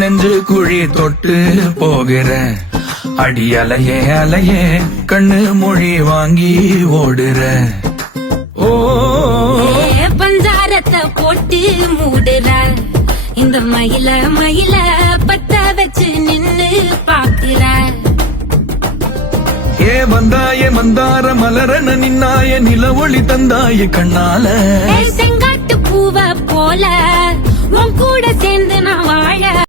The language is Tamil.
நெஞ்சு குழி தொட்டு போகிற அடி அலையே அலையே கண்ணு மொழி வாங்கி ஓடுற ஓ பஞ்சாரத்தை போட்டு மூடுற இந்த மயில மயில பத்த வச்சு நின்னு பாக்குற ஏ வந்தாய மந்தார மலரன நின்னாய நில ஒளி தந்தாய கண்ணால செங்காட்டு பூவ போல உன் கூட சேர்ந்து நான்